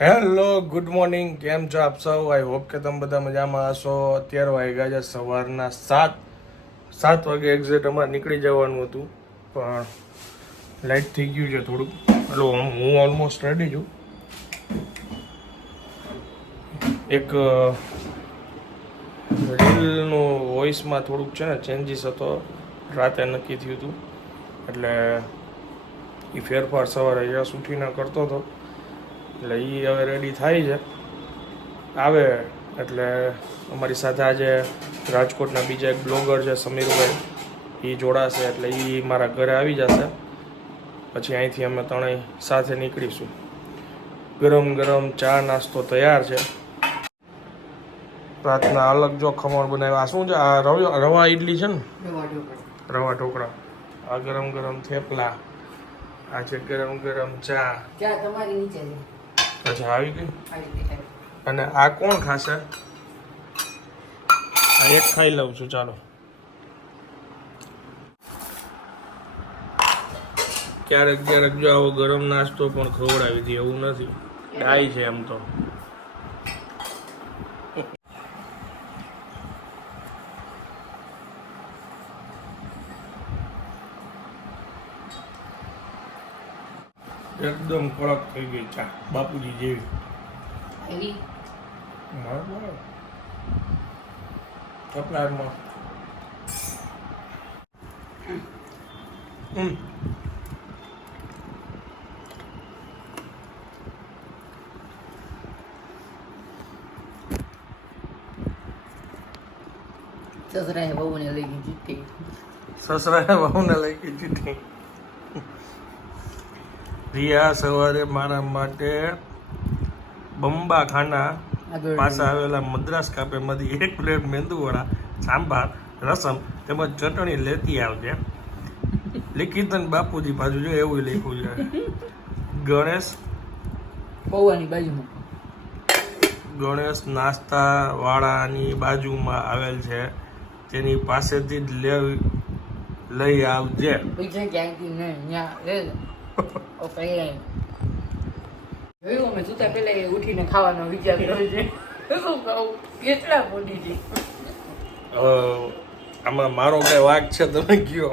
Hello good morning કેમ છો આપ સૌ? આઈ હોપ કે તમે બધા મજામાં હશો. અત્યારે વાગ્યા છે સવારના સાત. સાત વાગે એક્ઝેક્ટ અમારે નીકળી જવાનું હતું, પણ લાઇટ થઈ ગયું છે થોડુંક. એટલે હું ઓલમોસ્ટ રેડી છું. એક રીલનું વોઇસમાં થોડુંક છે ને ચેન્જીસ હતો. રાતે નક્કી થયું હતું. એટલે એ ફેરફાર સવારે યશ ઉઠીને કરતો હતો એટલે એ હવે રેડી થાય છે. આવે એટલે અમારી સાથે આજે રાજકોટના બીજા એક બ્લોગર છે સમીરભાઈ. એ જોડાશે એટલે એ મારા ઘરે આવી જશે. પછી અહીંથી અમે ત્રણેય સાથે નીકળીશું. ગરમ ગરમ ચા નાસ્તો તૈયાર છે. રાતના અલગ જો ખમણ બનાવ્યા. શું છે? આ રવા રવા ઇડલી છે ને? રવા ઢોકળા. આ ગરમ ગરમ થેપલા. આ છે ગરમ ગરમ ચા. ચા તમારી નીચે છે. અચ્છા આવી ગઈ? અને આ કોણ ખાશે? આ એક ખાઈ લઉં છું ચાલો. ક્યારેક ક્યારેક જો આવો ગરમ નાસ્તો પણ ખવડાવી દે એવું નથી. ડાય છે એમ તો. એકદમ કડક થઈ ગઈ ચા બાપુજી જેવી. બરાબર. કપડામાં હમ. સસરાએ બહુને લઈ ગઈ જીતી સસરાને વહુને લઈ ગઈ ચીઠી રિયા સવારે મારા માટે બંબા ખાના પાસે આવેલા મદ્રાસ કાપેમાંથી એક પ્લેટ મેંદુવડા સાંભાર રસમ તેમજ ચટણી લેતી આવજે. લિખિતન બાપુજી બાજુ જો એવું લખ્યું છે. ગણેશ પૌવાની બાજુમાં. ગણેશ નાસ્તા વાળાની બાજુમાં આવેલ છે. તેની પાસેથી જ લેવી લઈ આવજે. પૈસા ક્યાંયથી નહીં જોયું અમે સુતા પહેલા એ ઉઠીને ખાવાનો વિચાર કર્યો છે. શું કહું? કેટલા મોટી છે? આમાં મારો કઈ વાક છે તમે કયો?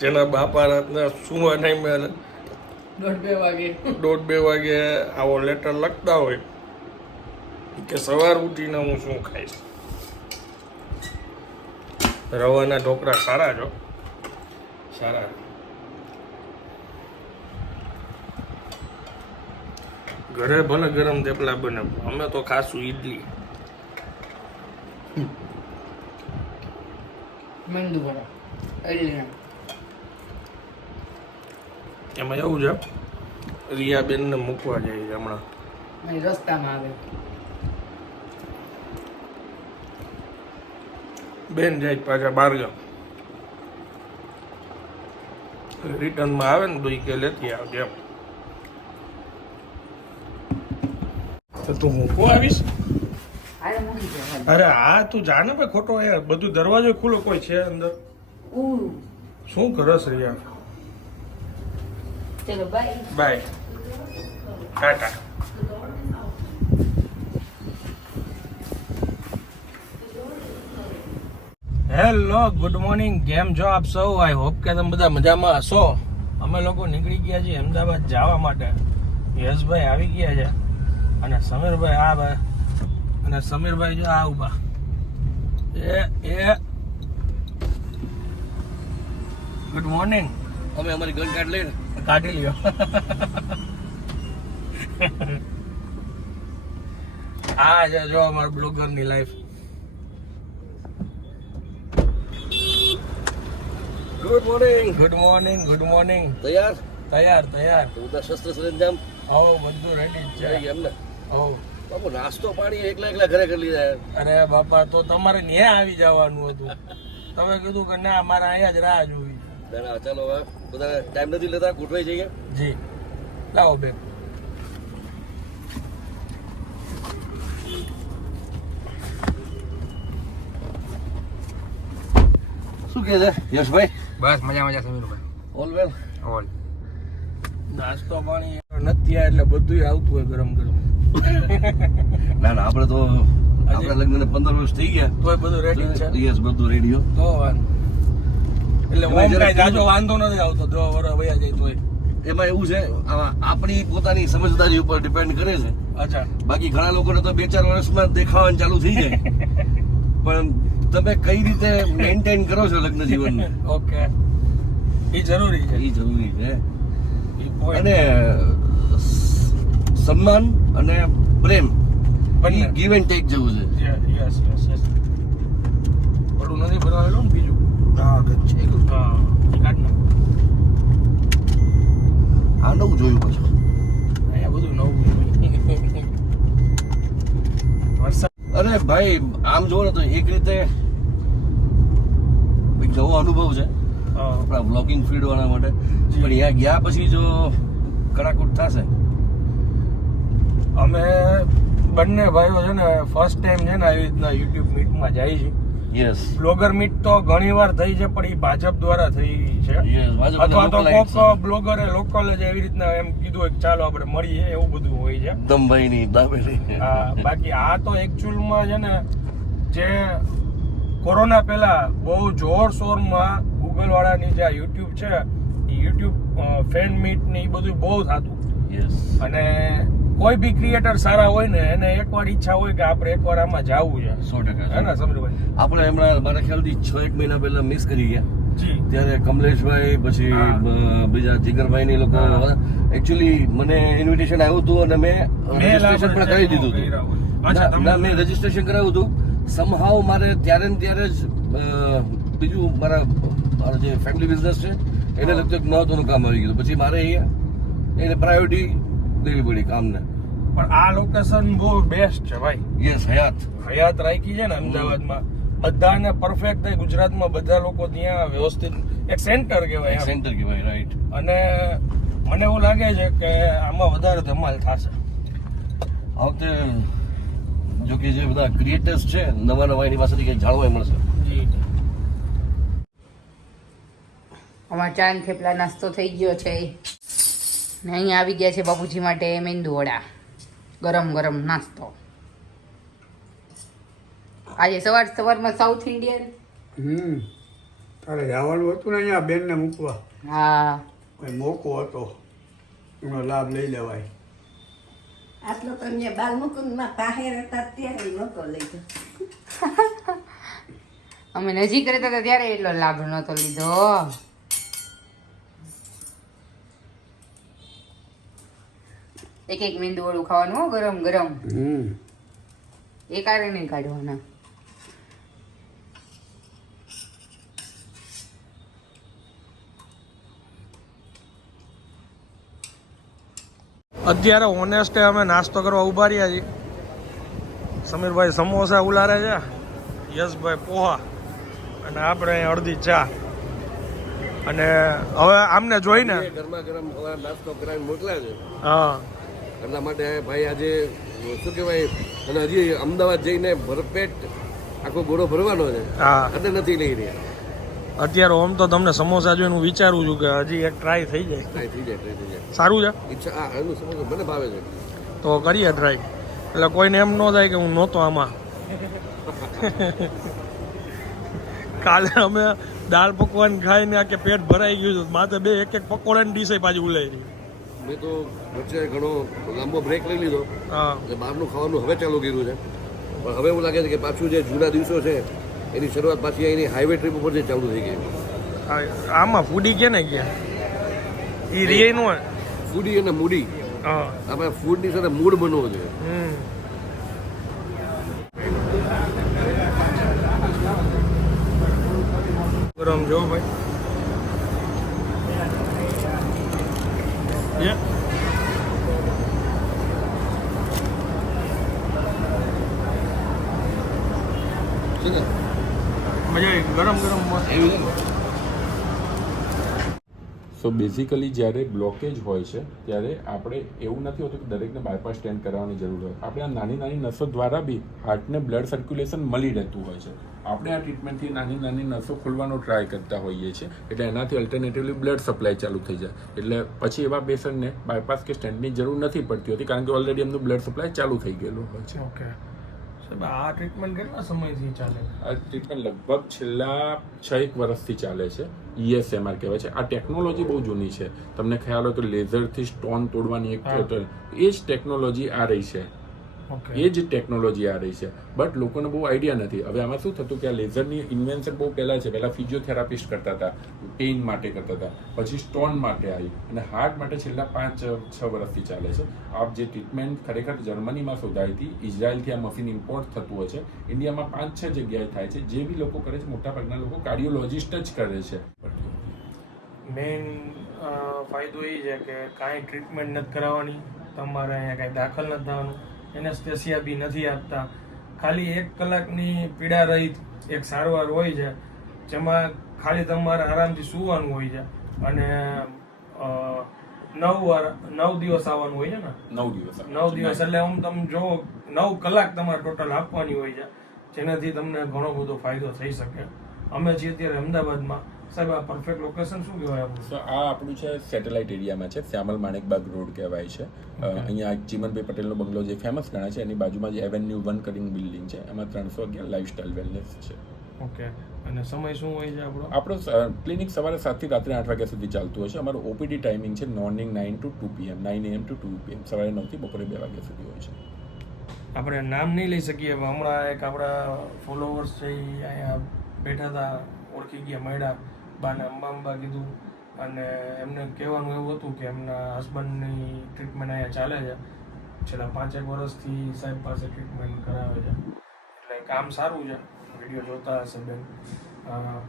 જેના બાપા રાતના સુવા ટાઈમે દોઢ બે વાગે. દોઢ બે વાગે આવો લેટર લખતા હોય કે સવાર ઉઠીને હું શું ખાઈશ? રવાના ઢોકળા સારા જો સારા ઘરે ભલે ગરમ થેપલા બને અમે તો ખાશું ઈડલી. મંદુ વડા એમાં એવું છે રિયાબેનને મૂકવા જાય છે હમણાં. રસ્તામાં આવે. બેન જાય પાછા બારગામ. રિટર્નમાં આવે ને તો એ કે લેતી આવજે એમ. તો તું મૂકો આવીશ. અરે હા તું જાને ભાઈ ખોટો યાર બધું દરવાજો ખુલ્લો કોઈ છે અંદર? શું કરસ રિયા ચલો bye bye Tata hello good morning કેમ છો આપ સૌ? આઈ હોપ કે તમે બધા મજામાં હશો. અમે લોકો નીકળી ગયા છીએ અમદાવાદ જવા માટે. યશભાઈ આવી ગયા છે. અને સમીરભાઈ આ ભાઈ. અને સમીરભાઈ જો આ ઊભા એ એ. ગુડ મોર્નિંગ અમે અમારી ગન કાર્ડ લઈને કાઢી લ્યો. આ છે જો અમાર બ્લોગરની life good morning good morning good morning તૈયાર? તૈયાર તૈયાર. બધા શસ્ત્ર સરંજામ આવો બધું રેડી છે. એમને. બાપુ નાસ્તો પાણી એકલા એકલા ઘરે કરી લીધા અરે બાપા તો તમારે ન્યા આવી જવાનું હતું. તમે કીધું કે ના મારે અહીંયા જ રાહ જોવી ના, ચાલો હવે. બધા ટાઈમ નથી લેતા ગોઠવાઈ જઈએ. જી. લાવો બેન. શું કહે છે યશભાઈ? બસ મજા મજા સમીરભાઈ ઓલ વેલ ઓલ નાસ્તો પાણી નથી આ એટલે બધું આવતું હોય ગરમ ગરમ. ના ના આપણે તો આપણા લગ્નને પંદર વર્ષ થઈ ગયા. તોય બધું રેડી છે? યસ બધું રેડિયો તો એટલે ઓમ કાંઈ જાજો વાંધો નથી આવતો દો વર વયા જાય તોય. એમાં એવું છે આપણી પોતાની સમજદારી ઉપર ડિપેન્ડ કરે છે. અચ્છા. બાકી ઘણા લોકોને તો બે ચાર વર્ષમાં દેખાવાનું ચાલુ થઈ જાય. પણ તમે કઈ રીતે મેન્ટેન કરો છો લગ્ન જીવનને? ઓકે. એ જરૂરી છે. એ જરૂરી છે. અને સન્માન અને પ્રેમ. પણ ગીવ એન્ડ ટેક જેવું છે. યસ યસ યસ થોડું નથી ભરાવેલું ને બીજું? હા છે હા આ નવું જોયું પાછું. અહીંયા બધું નવું અરે ભાઈ આમ જોવો ને તો એક રીતે એક નવો અનુભવ છે. આપણા બ્લોગિંગ ફીડ વાળા માટે. પણ અહીંયા ગયા પછી જો કડાકૂટ થશે. અમે બંને ભાઈઓ છે ને ફર્સ્ટ ટાઈમ છે ને આવી રીતના યુટ્યુબ મીટમાં જાય છે. યસ બ્લોગર મીટ તો ઘણી વાર થઈ છે પણ એ ભાજપ દ્વારા થઈ છે. અથવા તો કોક બ્લોગરે લોકલ જ એવી રીતના એમ કીધું કે ચાલો આપણે મળીએ એવું બધું હોય છે. દમભાઈ ની દાબેલી. હા, બાકી આ તો એકચ્યુઅલમાં છે ને જે કોરોના પહેલા બહુ જોરશોરમાં ગૂગલ વાળાની જે યુટ્યુબ છે યુટ્યુબ ફેન મીટ ને એ બધું બહુ થતું. યસ અને કોઈ બી ક્રિએટર સારા હોય ને એને એકવાર ઈચ્છા હોય કે આપણે એકવાર આમાં જવું છે. સો ટકા હે ને સમીરભાઈ આપણે હમણાં મારા ખ્યાલથી છ એક મહિના પહેલા મિસ કરી ગયા. ત્યારે કમલેશભાઈ પછી બીજા જીગરભાઈ ની લોકો. એકચ્યુઅલી મને ઇન્વિટેશન આવ્યું હતું અને મેં રજીસ્ટ્રેશન પણ કરી દીધું હતું. ના, મેં રજીસ્ટ્રેશન કરાવ્યું હતું. સમહાવ મારે ત્યારે ને ત્યારે જ બીજું મારા મારો જે ફેમિલી બિઝનેસ છે એને લગતું એક મહત્વનું કામ આવી ગયું પછી મારે અહીંયા એને પ્રાયોરિટી દેવી પડી કામને પણ આ લોકેશન બહુ બેસ્ટ છે ભાઈ. યસ હયાત. હયાત રાખી છે ને અમદાવાદમાં. બધાને પરફેક્ટ થાય. ગુજરાતમાં બધા લોકો ત્યાં વ્યવસ્થિત એક સેન્ટર કહેવાય સેન્ટર કહેવાય રાઈટ અને મને એવું લાગે છે કે આમાં વધારે ધમાલ થશે. આ વખતે જો કે જે બધા ક્રિએટર્સ છે નવા નવા એની પાસેથી કંઈક જાણવા મળશે. જી અમારા ચાંદ થેપલા નાસ્તો થઈ ગયો છે. ને અહીંયા આવી ગયા છે બાપુજી માટે મેંદુવડા. ગરમ ગરમ નાસ્તો. આજે સવાર સવારમાં સાઉથ ઇન્ડિયન હમ. તારે જવાનું હતું ને અહીંયા બેનને મૂકવા. હા. કોઈ મોકો હતો. એનો લાભ લઈ લેવાય. આટલો તો અહીંયા બાલમુકુંદમાં પાહેર હતા ત્યારે નહોતો લીધો. અમે નજીક રહેતા હતા ત્યારે એટલો લાભ નહોતો લીધો. એક એક મેંદુ ખાવાનું હો ગરમ ગરમ. હમ. એક આરે નહીં કાઢવાના. અત્યારે ઓનેસ્ટે અમે નાસ્તો કરવા ઊભા રહ્યા છીએ. સમીરભાઈ સમોસા ઉલારે છે યશભાઈ પોહા અને આપણે અડધી ચા. અને હવે આમને જોઈને ગરમા ગરમ નાસ્તો કરાવીને મોકલ્યા છે હા. એટલા માટે ભાઈ આજે શું કહેવાય અને હજી અમદાવાદ જઈને ભરપેટ આખો ઘોડો ભરવાનો છે. અને નથી લઈ રહ્યા. અત્યારે ઓમ તો તમને સમોસા જોઈને હું વિચારું છું કે હજી એક ટ્રાય થઈ જાય. ટ્રાય થઈ જાય ટ્રાય થઈ જાય. સારું છે? ઈચ્છા હા એનું સમોસા મને ભાવે છે. તો કરીએ ટ્રાય એટલે કોઈને એમ ન થાય કે હું નહોતો આમાં. કાલે અમે દાળ પકવાન ખાઈને આ કે પેટ ભરાઈ ગયું છે. માથે બે એક એક પકોડાની ડીશે પાછી ઉલાઈ મેં તો વચ્ચે ઘણો લાંબો બ્રેક લઈ લીધો. હા. એટલે બહારનું ખાવાનું હવે ચાલુ કર્યું છે. પણ હવે એવું લાગે છે કે પાછું જે જૂના દિવસો છે એની શરૂઆત પાછી અહીંની હાઈવે ટ્રીપ ઉપર જે ચાલુ થઈ ગઈ. આમાં ફૂડી કે ને ગયા એ રિયે નું ફૂડી અને મૂડી. આપણે ફૂડની સાથે મૂડ બનવો જોઈએ ગરમ જો ભાઈ Yeah. છે ને મજા આવી ગરમ ગરમ મસ્ત. એવી છે સો બેઝિકલી જ્યારે બ્લોકેજ હોય છે ત્યારે આપણે એવું નથી હોતું કે દરેકને બાયપાસ સ્ટેન્ડ કરાવવાની જરૂર હોય. આપણે આ નાની નાની નસો દ્વારા બી હાર્ટને બ્લડ સર્ક્યુલેશન મળી રહેતું હોય છે. આપણે આ ટ્રીટમેન્ટથી નાની નાની નસો ખોલવાનો ટ્રાય કરતા હોઈએ છીએ. એટલે એનાથી અલ્ટરનેટિવલી બ્લડ સપ્લાય ચાલુ થઈ જાય. એટલે પછી એવા પેશન્ટને બાયપાસ કે સ્ટેન્ડની જરૂર નથી પડતી હોતી કારણ કે ઓલરેડી એમનું બ્લડ સપ્લાય ચાલુ થઈ ગયેલું હોય છે. ઓકે આ ટ્રીટમેન્ટ કેટલા સમયથી ચાલે? આ ટ્રીટમેન્ટ લગભગ છેલ્લા છ એક વર્ષથી ચાલે છે. ઈએસએમઆર કહેવાય છે. આ ટેકનોલોજી બહુ જૂની છે. તમને ખ્યાલ હોય તો લેઝરથી સ્ટોન તોડવાની એક. એ જ ટેકનોલોજી આ રહી છે. એ જ ટેકનોલોજી આ રહી છે. બટ લોકોને બહુ આઈડિયા નથી. હવે આમાં શું થતું કે આ લેઝરની ઇન્વેન્શન બહુ પહેલાં છે. પહેલાં ફિઝિયોથેરાપિસ્ટ કરતા હતા. પેઇન માટે કરતા હતા. પછી સ્ટોન માટે આવી. અને હાર્ટ માટે છેલ્લા પાંચ છ વર્ષથી ચાલે છે. આ જે ટ્રીટમેન્ટ ખરેખર જર્મનીમાં શોધાઈ હતી ઇઝરાયલથી આ મશીન ઇમ્પોર્ટ થતું હોય છે. ઇન્ડિયામાં પાંચ છ જગ્યાએ થાય છે. જે બી લોકો કરે છે મોટાભાગના લોકો કાર્ડિયોલોજિસ્ટ જ કરે છે. મેઇન ફાયદો એ છે કે કાંઈ ટ્રીટમેન્ટ નથી કરાવવાની. તમારે અહીંયા કાંઈ દાખલ નથી થવાનું. એનેસ્થેસિયા બી નથી આપતા. ખાલી એક કલાકની પીડા રહિત એક સારવાર હોય છે જેમાં ખાલી તમારે આરામથી સૂવાનું હોય છે. અને નવ વાર નવ દિવસ આવવાનું હોય છે ને? નવ દિવસ નવ દિવસ. એટલે આમ તમે જો નવ કલાક તમારે ટોટલ આપવાની હોય છે જેનાથી તમને ઘણો બધો ફાયદો થઈ શકે. અમે છીએ અત્યારે અમદાવાદમાં સાહેબ આ પરફેક્ટ લોકેશન શું કહેવાય આપણું? તો આ આપણું છે સેટેલાઇટ એરિયામાં છે શ્યામલ માણેકબાગ રોડ કહેવાય છે. અહીંયા ચીમનભાઈ પટેલનો બંગલો જે ફેમસ ગણાય છે એની બાજુમાં જે એવેન્યુ વન કરીને બિલ્ડિંગ છે. એમાં ત્રણસો અગિયાર લાઇફસ્ટાઇલ વેલનેસ છે. ઓકે અને સમય શું હોય છે આપણો? આપણો ક્લિનિક સવારે સાતથી રાત્રે આઠ વાગ્યા સુધી ચાલતું હોય છે. અમારું ઓપીડી ટાઈમિંગ છે morning nine to two PM nine AM to two PM સવારે નવથી બપોરે બે વાગ્યા સુધી હોય છે. આપણે નામ નહીં લઈ શકીએ હમણાં એક આપણા ફોલોવર્સ છે અહીંયા બેઠા હતા ઓળખી ગયા મળ્યા. બાને અંબા અંબા કીધું અને એમને કહેવાનું એવું હતું કે એમના હસબન્ડની ટ્રીટમેન્ટ અહીંયા ચાલે છે. છેલ્લા પાંચેક વર્ષથી સાહેબ પાસે ટ્રીટમેન્ટ કરાવે છે. એટલે કામ સારું છે. વીડિયો જોતા હશે બેન.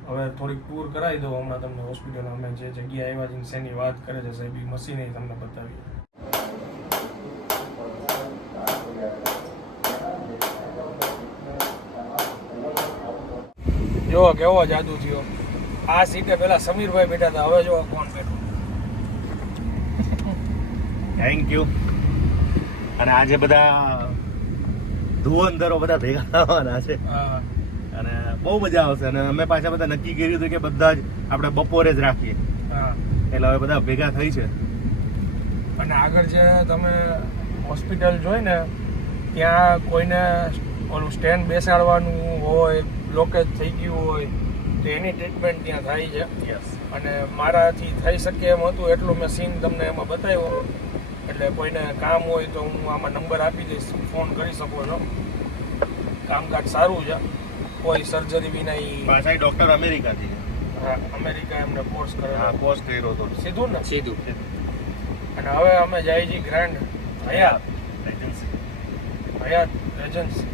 હવે થોડીક ટૂર કરાવી દઉં. હમણાં તમને હોસ્પિટલ અમે જે જગ્યાએ આવ્યા છીએ શેની વાત કરે છે સાહેબ, એ મશીને તમને બતાવીએ. જો કેવો જાદુ થયો? આ સીટે પેલા સમીરભાઈ બેઠા હતા. હવે જો કોણ બેઠું. થેન્ક યુ અને આજે બધા ધુવંધરો બધા ભેગા થવાના છે. અને બહુ મજા આવશે. અને અમે પાછા બધા નક્કી કર્યું હતું કે બધા જ આપણે બપોરે જ રાખીએ. હા. એટલે હવે બધા ભેગા થઈ છે. અને આગળ જે તમે હોસ્પિટલ જોઈ ને ત્યાં કોઈને ઓલું સ્ટેન્ડ બેસાડવાનું હોય બ્લોકેજ થઈ ગયું હોય તો એની ટ્રીટમેન્ટ ત્યાં થાય છે. અને મારાથી થઈ શકે એમ હતું એટલું મેં સીન તમને એમાં બતાવ્યો. એટલે કોઈને કામ હોય તો હું આમાં નંબર આપી દઈશ ફોન કરી શકો છો. કામકાજ સારું છે. કોઈ સર્જરી વિના પાછા ડોક્ટર અમેરિકાથી હા, અમેરિકા એમને કોર્સ હા કોર્સ કર્યો હતો સીધું ને? સીધું. અને હવે અમે જાય છીએ grand Hyatt agency Hyatt agency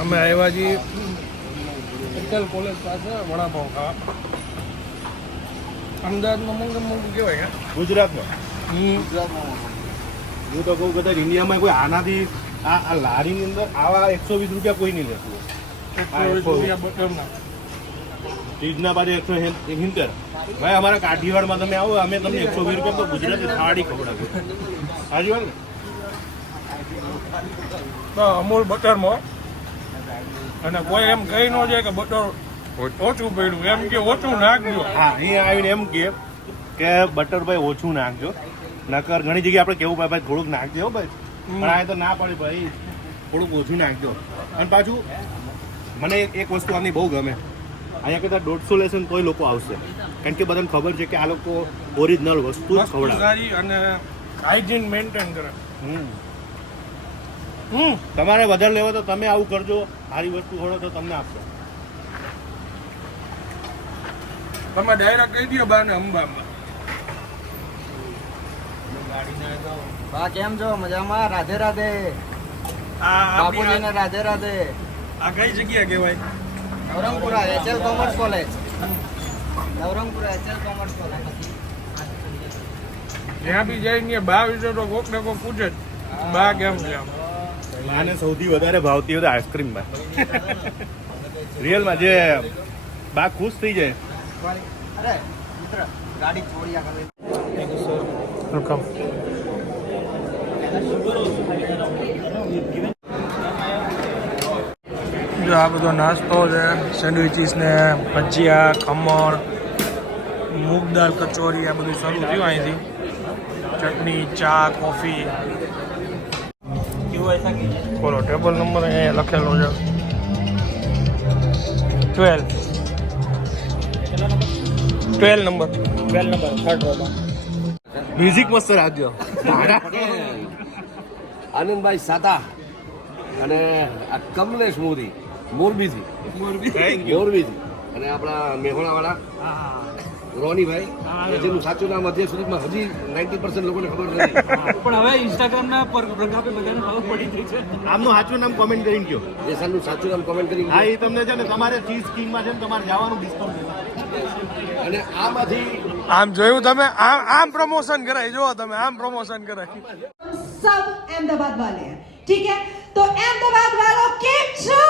અમે આવ્યા છીએ પટેલ કોલેજ પાસે વડાપાઉં ખાવા. અમદાવાદમાં મંગમ મંગું કહેવાય ગુજરાતમાં? હમ. હું તો કહું કદાચ ઇન્ડિયામાં કોઈ આનાથી આ આ લારીની અંદર આવા એકસો વીસ રૂપિયા કોઈ નહીં લેતું. ચીજના પાછળ એકસો હિંતેર ભાઈ અમારા કાઠિયાવાડમાં તમે આવો અમે તમને એકસો વીસ રૂપિયા તો ગુજરાતી થાળી ખવડાવીએ. સાચી વાત ને? અમૂલ બટરમાં. અને કોઈ એમ કહી ન જાય કે બટર ઓછું પડ્યું. એમ કે ઓછું નાખજો. હા અહીંયા આવીને એમ કે કે બટર ભાઈ ઓછું નાખજો. નકર ઘણી જગ્યાએ આપણે કેવું ભાઈ ભાઈ થોડુંક નાખજો હો ભાઈ. પણ આ તો ના પડી ભાઈ. થોડુંક ઓછું નાખજો. અને પાછું મને એક વસ્તુ આની બહુ ગમે. અહીંયા કદાચ દોઢસો લેશે ને તોય લોકો આવશે. કારણ કે બધાને ખબર છે કે આ લોકો ઓરિજિનલ વસ્તુ ખવડાવે. અને હાઇજીન મેન્ટેન કરે. હમ. હમ. તમારે વધારે લેવો તો તમે આવું કરજો. સારી વસ્તુ ખવડો તો તમને આપશો. તમે ડાયરેક્ટ કહી દો બાને અંબામાં. બા કેમ છો? મજામાં? રાધે રાધે. આ બાપુજીને રાધે રાધે. આ કઈ જગ્યા કહેવાય? Navrangpura HL commerce college Navrangpura HL commerce college જ્યાં બી જઈને બા વિશે તો કોક ને કોક પૂછે બા કેમ છે આમ માને સૌથી વધારે ભાવતી હોય આઈસ્ક્રીમમાં રિયલમાં જે બા ખુશ થઈ જાય. વેલકમ જો આ બધો નાસ્તો છે સેન્ડવિચીસ ને ભજીયા ખમણ મૂગ દાળ કચોરી આ બધું શરૂ થયું અહીંથી. ચટણી ચા કોફી. બોલો ટેબલ નંબર અહીંયા લખેલો છે. Twelve twelve number twelve number third રોમાં music મસ્ત રાખજો આનંદભાઈ સાતા અને આ કમલેશ મોદી મોરબીથી. મોરબીથી. અને આપણા મેહોણાવાળા રોનીભાઈ જેનું સાચું નામ અત્યાર સુધીમાં હજી નાઇન્ટી પર્સન્ટ લોકોને ખબર નથી. પણ હવે ઇન્સ્ટાગ્રામના પર પ્રકાપે બધાને ખબર પડી ગઈ છે. આમનું સાચું નામ કોમેન્ટ કરીને કયો દેસાનું સાચું નામ કોમેન્ટ કરી હા એ તમને છે ને તમારે ચીઝ કિંગમાં છે ને તમારે જવાનું ડિસ્કાઉન્ટ અને આમાંથી આમ જોયું તમે આમ આમ પ્રમોશન કરાય જો તમે આમ પ્રમોશન કરાય. સબ અમદાવાદ વાલે ઠીક હે તો અમદાવાદ વાલો કેમ છો?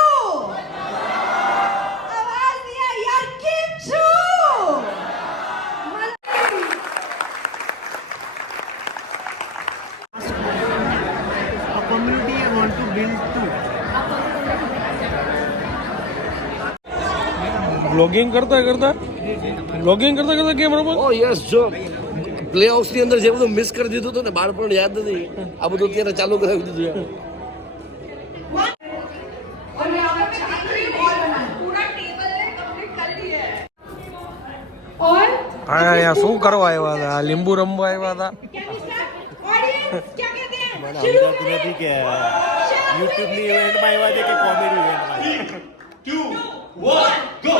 બ્લોગિંગ કરતા કરતા? બ્લોગિંગ કરતા કરતા કેમ રમત? Oh, ઓ યસ જો પ્લે હાઉસની અંદર જે બધું મિસ કરી દીધું હતું ને બાળપણ યાદ નથી. આ બધું અત્યારે ચાલુ કરાવી દીધું અહીંયા શું કરવા આવ્યા હતા? લીંબુ રમવા આવ્યા હતા? મને સમજાતું નથી કે યુટ્યુબની ઇવેન્ટમાં આવ્યા છે કે કોમેડી ઇવેન્ટમાં 2 1 ગો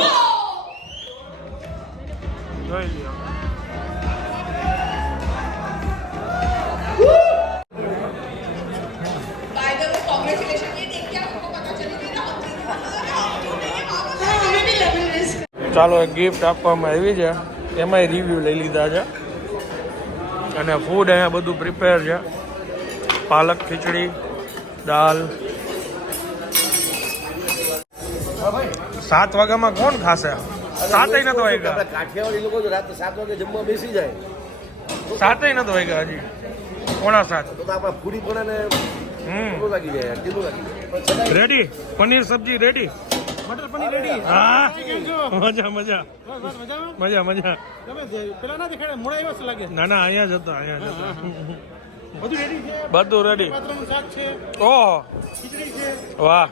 જોઈ લ્યો. ચાલો એક ગિફ્ટ આપવામાં આવી છે. એમાંય રિવ્યૂ લઈ લીધા છે. અને ફૂડ અહીંયા બધું પ્રિપેર છે. પાલક ખીચડી દાલ. સાત વાગ્યામાં કોણ ખાશે? સાતય નતો વાગ્યા. આપણા કાઠિયાવાડી લોકો જો રાત્રે સાત વાગે જમવા બેસી જાય. સાતય નતો વાગ્યા હજી. પોણા સાત. તો આપણા પૂરી પણ ને હમ લાગી જાય કેટલું લાગી જાય? રેડી પનીર સબ્જી રેડી મટર પનીર રેડી હા. મજા મજા. મજા મજા. પેલા ના દેખાડે મોડા એવા લાગે. ના ના અહીંયા જ હતો અહીંયા જ હતો. બધું રેડી છે? બધું રેડી શાક છે? ઓહો. ખીચડી છે? વાહ.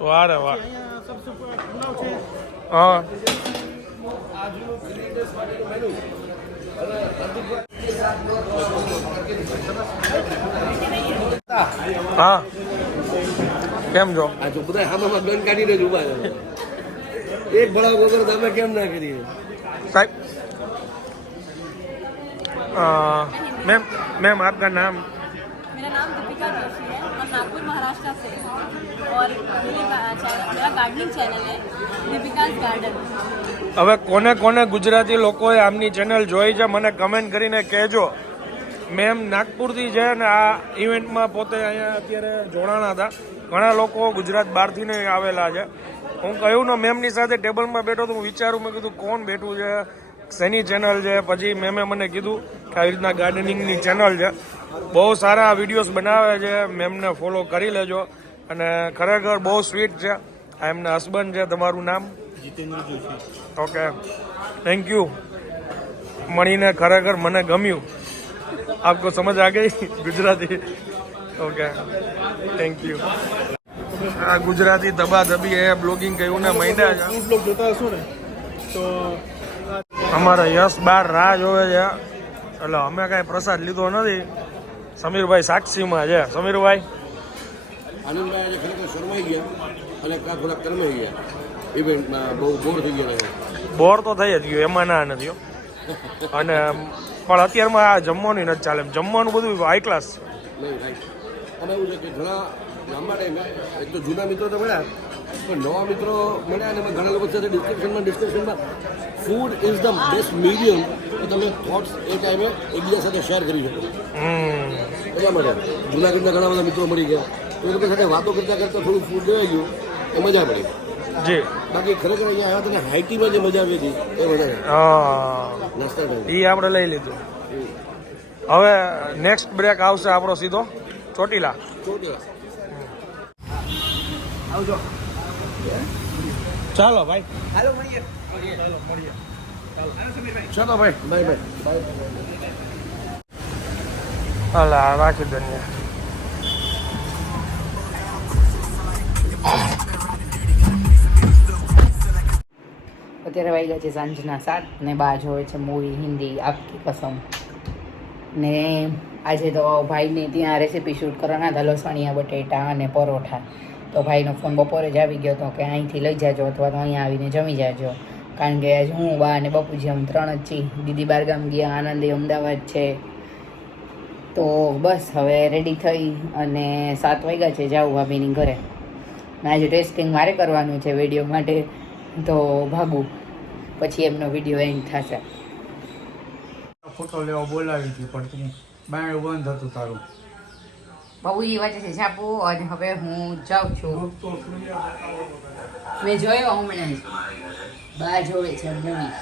વાહ રે વાહ. અહીંયા સબસે પુલાવ છે હા હા કેમ છો આ જો બધા હામામાં ગન કાઢીને જ ઉભા છે એક ભળાવ વગર તમે કેમ ના કરીએ साहब अ, मैम मैम आपका नाम मेरा नाम दीपिका जोशी है और नागपुर महाराष्ट्र से है और ગાર્ડનિંગ ચેનલ હે દીપિકાસ ગાર્ડન. હવે કોને કોને ગુજરાતી લોકોએ આમની ચેનલ જોઈ છે, મને કમેન્ટ કરીને કહેજો. મેમ નાગપુરથી છે અને આ ઇવેન્ટમાં પોતે અહીંયા અત્યારે જોડાણા હતા. ઘણા લોકો ગુજરાત બહારથીને આવેલા છે. હું કહ્યું ને મેમની સાથે ટેબલમાં બેઠો તો હું વિચારું, મેં કીધું, કોણ બેઠું છે? શેની ચેનલ છે? પછી મેમે મને કીધું કે આવી રીતના ગાર્ડનિંગની ચેનલ છે. બહુ સારા વિડીયોઝ બનાવે છે. મેમને ફોલો કરી લેજો. અને ખરેખર બહુ સ્વીટ છે. આ એમના હસબન્ડ છે તમારું નામ? Jitendra Joshi okay thank you મળીને ખરેખર મને ગમ્યું. આપકો સમજ આ ગઈ? ગુજરાતી. ઓકે થેન્ક યુ આ ગુજરાતી દબા દબી એ બ્લોગિંગ કહ્યું ને મહિના બ્લોગ જોતા હશો ને તો અમારા યશ બાર રાહ જોવે છે. એટલે અમે કાંઈ પ્રસાદ લીધો નથી. સમીરભાઈ સાક્ષીમાં છે. સમીરભાઈ? આનંદભાઈ ખરેખર શરમાઈ ગયા. અને કા થોડા કરમાઈ ગયા. ઇવેન્ટમાં બહુ બોર થઈ ગયા બોર તો થઈ જ ગયો એમાં ના નથી. અને પણ અત્યારમાં આ જમવાનું નથી ચાલે. જમવાનું બધું હાઈ ક્લાસ છે અને એવું છે કે ઘણા લાંબા ટાઈમે એક તો જૂના મિત્રો તો મળ્યા પણ નવા મિત્રો મળ્યા અને ઘણા લોકો સાથે ડિસ્ક્રિપ્શનમાં ડિસ્કશનમાં food is the best medium કે તમે થોટ્સ એ ટાઈમે એકબીજા સાથે શેર કરી શકો. એટલા માટે જૂનાગઢના ઘણા બધા મિત્રો મળી ગયા. તો એ લોકો સાથે વાતો કરતાં કરતાં થોડું ફૂડ લેવાઈ ગયું. એ મજા પડી. જી. બાકી ખરેખર અહીંયા આવ્યા તને હાઇટીમાં જે મજા આવી હતી એ મજા હા. નાસ્તા એ આપણે લઈ લીધું. હવે નેક્સ્ટ બ્રેક આવશે આપણો સીધો. ચોટીલા. ચોટીલા. ચાલો ભાઈ. ચાલો ભાઈ. Bye bye. બાય હાલા રાખી દઈએ અત્યારે વાગ્યા છે સાંજના સાત ને બા જોવે છે મૂવી હિન્દી આપકી કસમ. ને આજે તો ભાઈને ત્યાં રેસીપી શૂટ કરવાના હતા, લસણિયા, બટેટા અને પરોઠા. તો ભાઈનો ફોન બપોરે જ આવી ગયો હતો કે અહીંથી લઈ જાજો અથવા તો અહીંયા આવીને જમી જાજો. કારણ કે આજે હું, બા અને બાપુજી આમ ત્રણ જ છીએ. દીદી બારગામ ગયા, આનંદી અમદાવાદ છે. તો બસ હવે રેડી થઈ અને સાત વાગ્યા છે, જાઉં ભાભીની ઘરે. આજે ટેસ્ટિંગ મારે કરવાનું છે વીડિયો માટે. તો ભાગું. પછી એમનો વીડિયો એન્ડ થશે. ફોટો લેવા બોલાવી હતી પણ તું બાય બંધ હતું તારું. બહુ એ વાત છે છાપુ અને હવે હું જાઉં છું. મેં જોયો હમણાં જ. બા જોવે છે મૂવી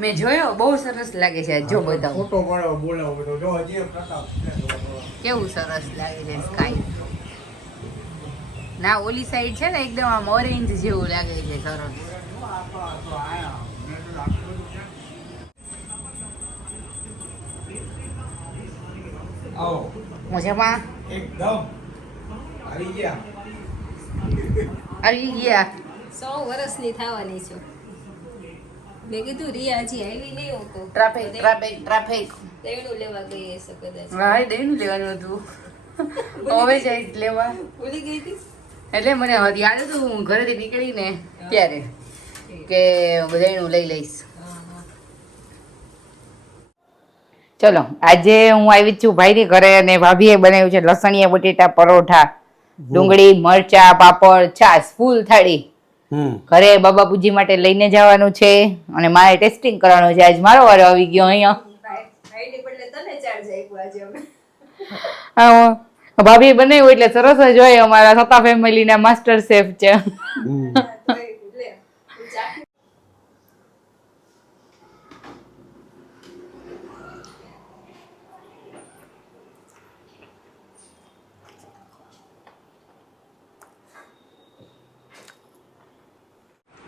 મેં જોયો બહુ સરસ લાગે છે જો બતાવો. ફોટો બોલાવો બધો જો હજી કેવું સરસ લાગે છે સ્કાય ના ઓલી સાઈડ છે ને એકદમ આમ ઓરેન્જ જેવું લાગે છે સરસ. મજામાં? એકદમ. આવી ગયા. આવી ગયા. સો વર્ષની થવાની છું. મેં કીધું રિયા હજી આવી નહીં હું તો. Traffic traffic traffic. લેવા ગઈ હશે કદાચ. હા દહીંનું લેવાનું હતું. હવે જાય લેવા. ભૂલી ગઈ હતી? એટલે મને યાદ હતું હું ઘરેથી નીકળીને ત્યારે કે દહીંનું લઈ લઈશ. ચલો આજે હું આવી જ છું ભાઈની ઘરે અને ભાભીએ બનાવ્યું છે લસણીયા બટેટા પરોઠા ડુંગળી મરચા પાપડ છાશ ફૂલ થાળી. હમ. ઘરે બાબા પૂજી માટે લઈને જવાનું છે અને મારે ટેસ્ટિંગ કરવાનું છે. આજ મારો વારો આવી ગયો અહીંયા. ભાભી બનાવ્યું એટલે સરસ જ હોય અમારા સતા ફેમિલીના માસ્ટર શેફ છે.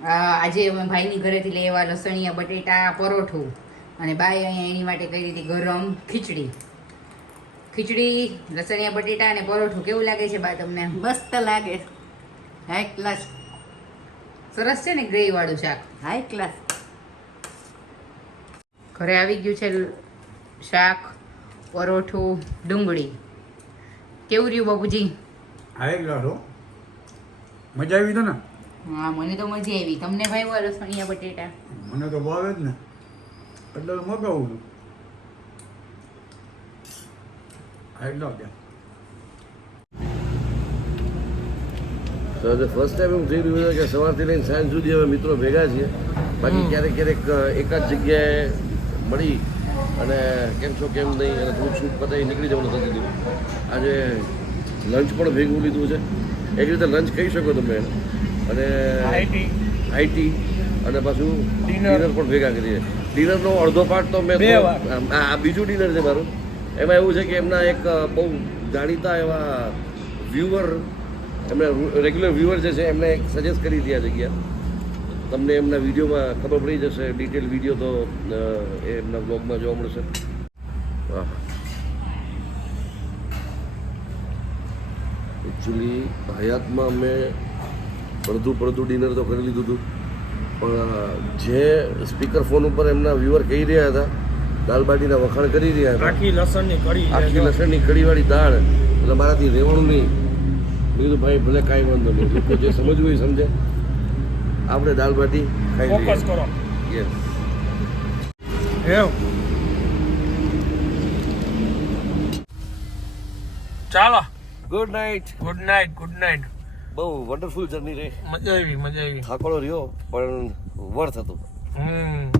આજે અમે ભાઈની ઘરેથી લઈ એવા લસણીયા, બટેટા, પરોઠું. અને બાઈ અહીંયા એની માટે કરી હતી ગરમ ખીચડી. ખીચડી લસણિયા બટેટા અને પરોઠું કેવું લાગે છે બા તમને? મસ્ત લાગે. હાઈ ક્લાસ સરસ છે ને ગ્રેવી વાળું શાક? હાઈ ક્લાસ ઘરે આવી ગયું છે શાક પરોઠું ડુંગળી. કેવું રહ્યું બાપુજી? હાઈ ક્લાસ હો. મજા આવી તો ને? હા મને તો મજા આવી. તમને ભાઈ લસણિયા બટેટા? મને તો ભાવે જ ને. એટલે મગાવું છું. હાઈ ગ્લાસ દે તો ફર્સ્ટ ટાઈમ એવું થઈ રહ્યું છે કે સવારથી લઈને સાંજ સુધી હવે મિત્રો ભેગા છીએ. બાકી ક્યારેક ક્યારેક એકાદ જગ્યાએ મળી અને કેમ છો કેમ નહીં અને થોડુંક શૂટ પતાવી નીકળી જવાનું થતું હતું. આજે લંચ પણ ભેગું લીધું છે. એક રીતે લંચ કહી શકો તમે. અને આઈટી આઈટી અને પાછું ડિનર પણ ભેગા કરીએ. ડિનરનો અડધો પાર્ટ તો મેં આ બીજું ડિનર છે મારું. એમાં એવું છે કે એમના એક બહુ જાણીતા એવા વ્યુઅર એમના રેગ્યુલર વ્યુઅર જે છે, એમને એક સજેસ્ટ કરી હતી આ જગ્યા. તમને એમના વિડીયોમાં ખબર પડી જશે ડિટેલ વીડિયો તો એમના બ્લોગમાં જોવા મળશે. એકચ્યુઅલી હયાતમાં મેં પડધું પડધું ડિનર તો કરી લીધું હતું. પણ જે સ્પીકર ફોન ઉપર એમના વ્યુઅર કહી રહ્યા હતા દાલબાટીના વખાણ કરી રહ્યા હતા આખી લસણની કઢી આખી લસણની કઢીવાળી દાળ. એટલે મારાથી રહેવાનું નહીં. મેં કીધું ભાઈ ભલે કાંઈ વાંધો નહીં. લોકો જે સમજવું એ સમજે. આપણે દાલબાટી ખાઈ ફોકસ કરો. યસ ચાલો. Good night good night good night બહુ વન્ડરફુલ જર્ની રહી મજા આવી મજા આવી. થાકોડો રહ્યો પણ વર્થ હતું. હમ.